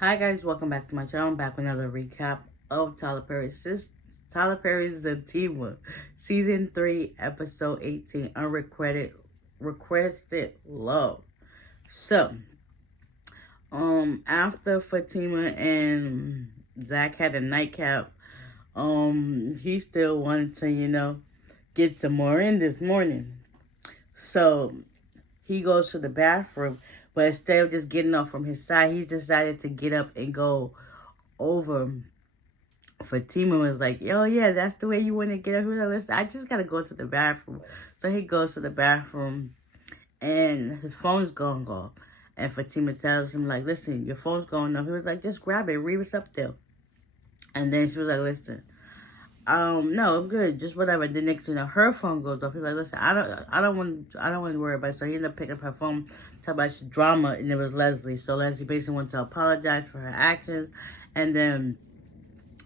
Hi guys, welcome back to my channel. I'm back with another recap of Tyler Perry's Zatima, Season 3, Episode 18, Unrequited Requested Love. So, after Fatima and Zach had a nightcap, he still wanted to, get some more in this morning. So, he goes to the bathroom, but instead of just getting up from his side, he decided to get up and go over. Fatima was like, "Oh yeah, that's the way you want to get up." He was like, "Listen, I just gotta go to the bathroom." So he goes to the bathroom, and his phone's going off. And Fatima tells him like, "Listen, your phone's going off." He was like, "Just grab it, read what's up there." And then she was like, "Listen, no, I'm good, just whatever." The next thing, her phone goes off. He's like, "Listen, I don't want to worry about it." So he ended up picking up her phone, talking about drama, and it was Leslie. So Leslie basically wanted to apologize for her actions, and then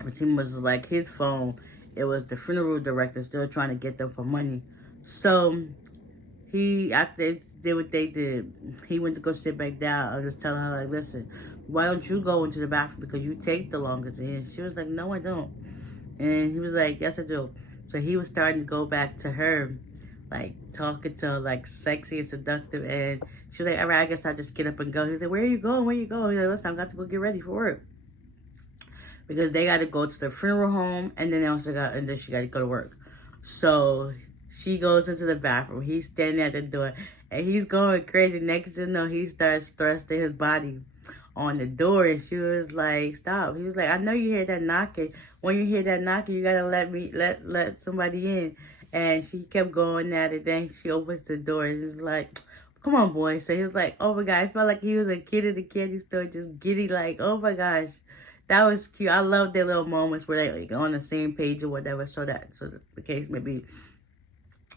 Fatima was like, his phone, it was the funeral director still trying to get them for money. So after they did what they did, he went to go sit back down. I was just telling her like, "Listen, why don't you go into the bathroom because you take the longest?" And she was like, "No, I don't." And he was like, "Yes, I do." So he was starting to go back to her, like talking to her like sexy and seductive. And she was like, "All right, I guess I'll just get up and go." He was like, "Where are you going? Where are you going?" He was like, "Listen, I got to go get ready for work." Because they got to go to the funeral home, and then she got to go to work. So she goes into the bathroom. He's standing at the door, and he's going crazy. Next to know, he starts thrusting his body on the door, and she was like, "Stop!" He was like, "I know you hear that knocking. When you hear that knocking, you gotta let somebody in." And she kept going at it. Then she opens the door, and he's like, "Come on, boy." So he was like, "Oh my god!" I felt like he was a kid in the candy store, just giddy, like, "Oh my gosh." That was cute. I love their little moments where they like on the same page or whatever. So the case may be.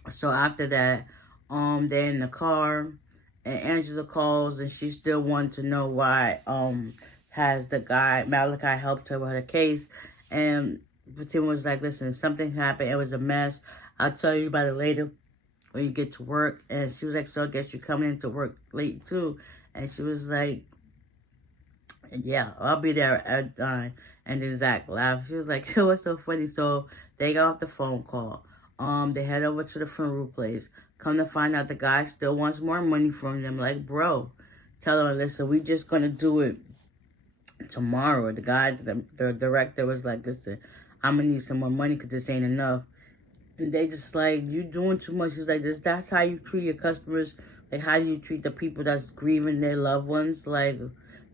So after that, they're in the car, and Angela calls, and she still wants to know why has the guy Malachi helped her with her case, and Fatima was like, "Listen, something happened. It was a mess. I'll tell you about it later when you get to work." And she was like, "So I guess you're coming into work late too?" And she was like, "Yeah, I'll be there at 9." And then Zach laughed. She was like, "What's so funny?" So they got off the phone call. They head over to the funeral place. Come to find out the guy still wants more money from them. Like, bro, tell him, "Listen, we just gonna do it tomorrow." The guy, the director was like, "Listen, I'm gonna need some more money because this ain't enough." And they just like, "You doing too much." He's like, that's how you treat your customers? Like, how do you treat the people that's grieving their loved ones? Like,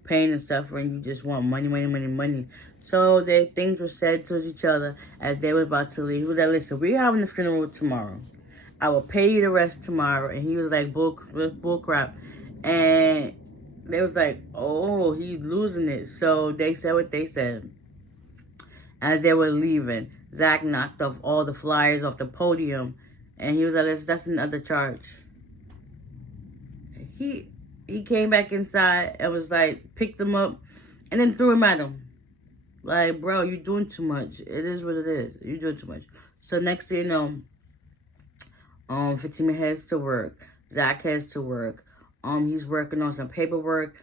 pain and suffering, you just want money, money, money, money. So things were said to each other as they were about to leave. He was like, "Listen, we're having the funeral tomorrow. I will pay you the rest tomorrow." And he was like, bull crap. And they was like, "Oh, he's losing it." So they said what they said. As they were leaving, Zach knocked off all the flyers off the podium, and he was like, "That's another charge." He came back inside and was like, picked them up, and then threw him at him. Like, bro, you're doing too much. It is what it is. You're doing too much. So next thing you know, Fatima heads to work. Zach heads to work. He's working on some paperwork.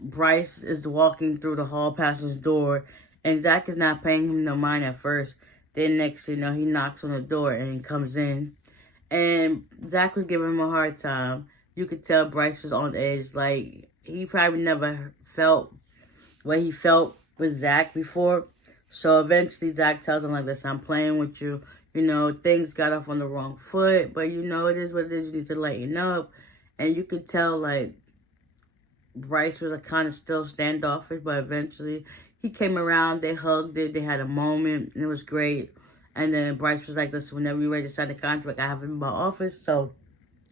Bryce is walking through the hall past his door, and Zach is not paying him no mind at first. Then next thing you know, he knocks on the door and he comes in. And Zach was giving him a hard time. You could tell Bryce was on edge. Like, he probably never felt what he felt with Zach before. So eventually Zach tells him, like, "Listen, I'm playing with you. You know, things got off on the wrong foot, but you know, it is what it is. You need to lighten up." And you could tell, like, Bryce was kind of still standoffish, but eventually he came around. They hugged it. They had a moment, and it was great. And then Bryce was like, "Listen, whenever you're ready to sign the contract, I have it in my office, so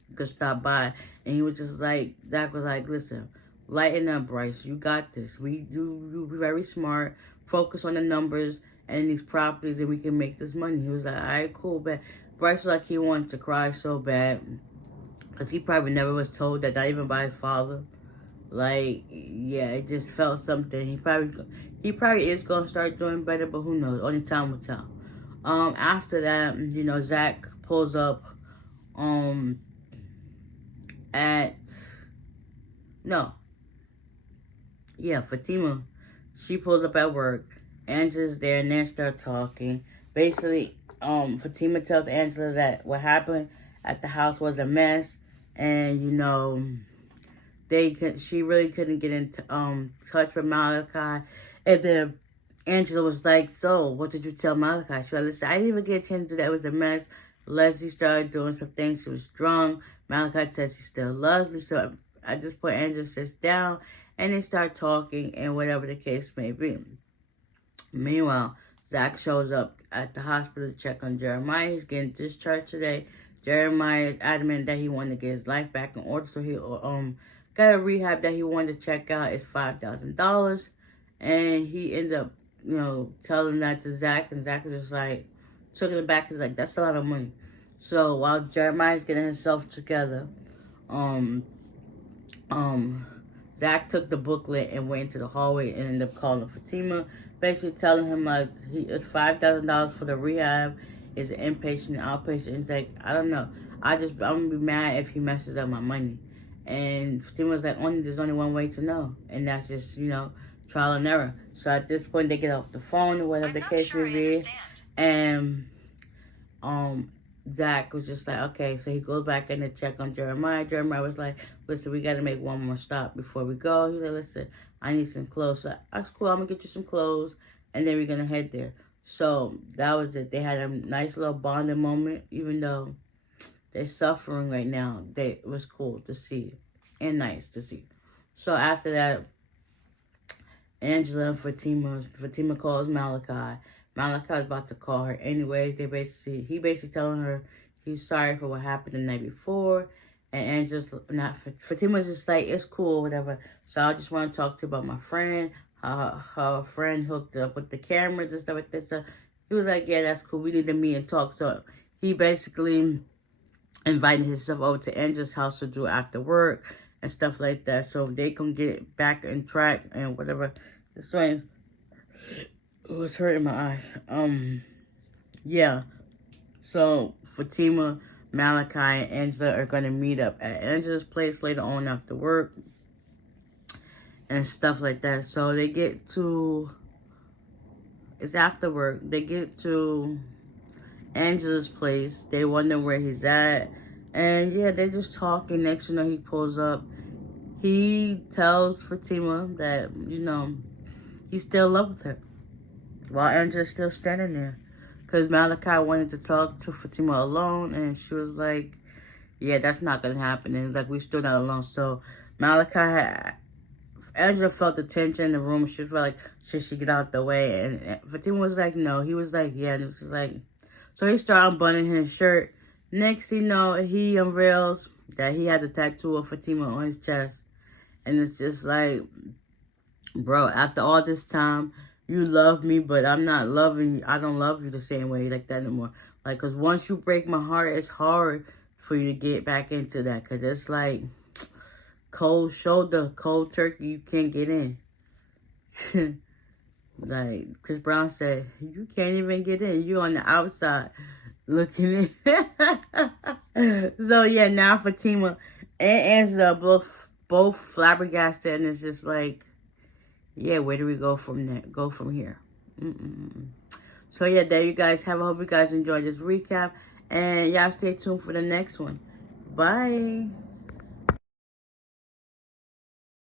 you could stop by." And he was just like, Zach was like, "Listen, lighten up, Bryce. You got this. You very smart. Focus on the numbers and these properties, and we can make this money." He was like, "All right, cool." But Bryce was like, he wanted to cry so bad because he probably never was told that, not even by his father. Like, yeah, it just felt something. He probably is gonna start doing better, but who knows? Only time will tell. After that, Zach pulls up at no. yeah, Fatima, she pulls up at work. Angela's there and they start talking. Basically, Fatima tells Angela that what happened at the house was a mess, and she really couldn't get into touch with Malachi. And then Angela was like, "So, what did you tell Malachi?" She was like, "Listen, I didn't even get a chance to do that. It was a mess. Leslie started doing some things. She was drunk. Malachi says he still loves me." So at this point, Angela sits down and they start talking and whatever the case may be. Meanwhile, Zach shows up at the hospital to check on Jeremiah. He's getting discharged today. Jeremiah is adamant that he wanted to get his life back in order, so he got a rehab that he wanted to check out. It's $5,000, and he ended up telling that to Zach, and Zach was just like took it back. He's like, that's a lot of money. So while Jeremiah's getting himself together, Zach took the booklet and went into the hallway and ended up calling Fatima, basically telling him like it's $5,000 for the rehab. Is an inpatient and outpatient. He's like, I don't know. I'm gonna be mad if he messes up my money. And Fatima was like, there's only one way to know, and that's just trial and error. So at this point, they get off the phone or whatever the case may be, and Zach was just like, okay. So he goes back in to check on Jeremiah. Jeremiah was like, listen, we got to make one more stop before we go. He said, listen, I need some clothes. So that's cool. I'm gonna get you some clothes, and then we're gonna head there. So that was it. They had a nice little bonding moment, even though they're suffering right now. It was cool to see and nice to see. So after that, Angela and Fatima calls Malachi. Malachi's about to call her anyways. He basically telling her he's sorry for what happened the night before. And Fatima's just like, it's cool, whatever. So I just want to talk to you about my friend. Her friend hooked up with the cameras and stuff like that. So he was like, yeah, that's cool. We need to meet and talk. So he basically invited himself over to Angela's house to do after work and stuff like that. So they can get back on track and whatever. This one was hurting my eyes. Yeah. So Fatima, Malachi, and Angela are going to meet up at Angela's place later on after work and stuff like that. So they get to, it's after work, they get to Angela's place. They wonder where he's at. And yeah, they're just talking. Next you know, he pulls up. He tells Fatima that, he's still in love with her. While Angela's still standing there. Because Malachi wanted to talk to Fatima alone. And she was like, yeah, that's not going to happen. And like, we're still not alone. So Angela felt the tension in the room. She felt like, should she get out the way? And Fatima was like, no. He was like, yeah. And it was like, so he started unbuttoning his shirt. Next thing you know, he unveils that he has a tattoo of Fatima on his chest. And it's just like, bro, after all this time, you love me, but I'm not loving you. I don't love you the same way like that anymore. Like, because once you break my heart, it's hard for you to get back into that. Because it's like cold shoulder, cold turkey, you can't get in. Like Chris Brown said, you can't even get in. You on the outside looking in. So yeah, now Fatima and Angela both flabbergasted, and it's just like, yeah, where do we go from there? Go from here. So yeah, there you guys have. I hope you guys enjoyed this recap, and y'all stay tuned for the next one. Bye.